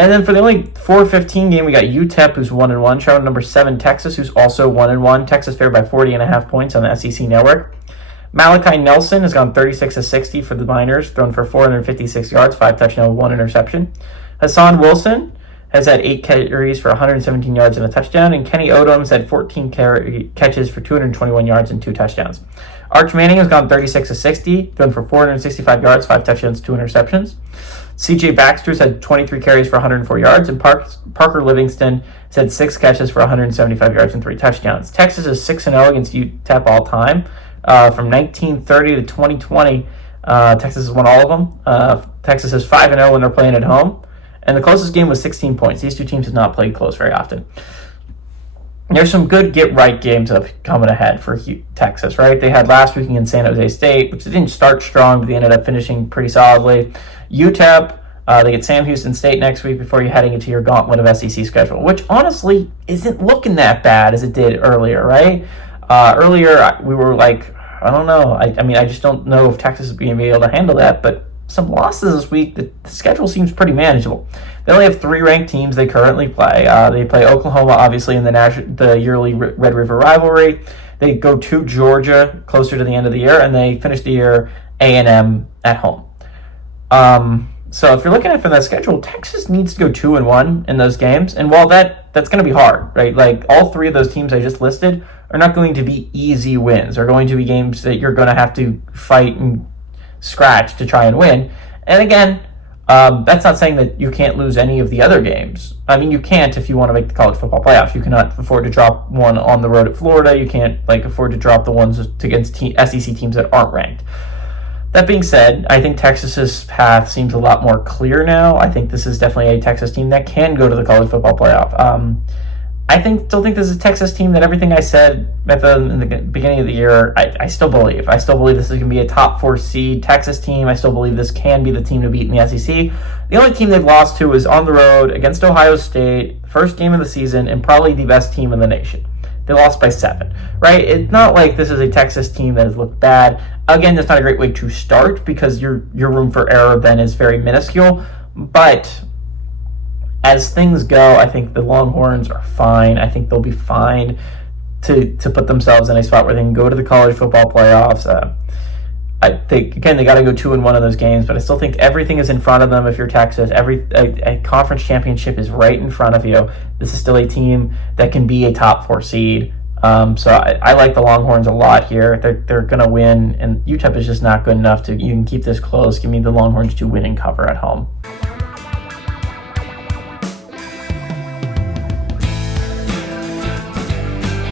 And then for the only 4:15 game, we got UTEP, who's 1-1, showing number 7 Texas, who's also 1-1. Texas favored by 40.5 points on the SEC Network. Malachi Nelson has gone 36 of 60 for the Miners, thrown for 456 yards, 5 touchdowns, 1 interception. Hassan Wilson has had 8 carries for 117 yards and a touchdown, and Kenny Odom's had 14 catches for 221 yards and 2 touchdowns. Arch Manning has gone 36 of 60, thrown for 465 yards, 5 touchdowns, 2 interceptions. CJ Baxter's had 23 carries for 104 yards, and Parker Livingston has had 6 catches for 175 yards and 3 touchdowns. Texas is 6-0 against UTEP all time. From 1930 to 2020, Texas has won all of them. Texas is 5-0 when they're playing at home, and the closest game was 16 points. These two teams have not played close very often. There's some good get-right games coming ahead for Texas, right? They had last week against San Jose State, which they didn't start strong, but they ended up finishing pretty solidly. UTEP, they get Sam Houston State next week before you're heading into your gauntlet of SEC schedule, which honestly isn't looking that bad as it did earlier, right? Earlier, we were like, I don't know. I just don't know if Texas is going to be able to handle that, but some losses this week, the schedule seems pretty manageable. They only have 3 ranked teams they currently play. They play Oklahoma, obviously, in the yearly Red River rivalry. They go to Georgia closer to the end of the year, and they finish the year A&M at home. So if you're looking at it from that schedule, Texas needs to go 2-1 in those games. And while that's going to be hard, right? Like all 3 of those teams I just listed are not going to be easy wins. They're going to be games that you're going to have to fight and scratch to try and win. And again, that's not saying that you can't lose any of the other games. I mean, you can't if you want to make the college football playoffs. You cannot afford to drop one on the road at Florida. You can't afford to drop the ones against SEC teams that aren't ranked. That being said, I think Texas's path seems a lot more clear now. I think this is definitely a Texas team that can go to the college football playoff. I still think this is a Texas team that everything I said in the beginning of the year, I still believe. I still believe this is going to be a top 4 seed Texas team. I still believe this can be the team to beat in the SEC. The only team they've lost to is on the road against Ohio State, first game of the season, and probably the best team in the nation. They lost by 7, right? It's not like this is a Texas team that has looked bad. Again, that's not a great way to start because your room for error then is very minuscule. But as things go, I think the Longhorns are fine. I think they'll be fine to put themselves in a spot where they can go to the college football playoffs. They got to go 2-1 in those games, but I still think everything is in front of them. If you're Texas, a conference championship is right in front of you. This is still a team that can be a top 4 seed. So I like the Longhorns a lot here. They're going to win, and UTEP is just not good enough to even keep this close. Give me the Longhorns to win and cover at home.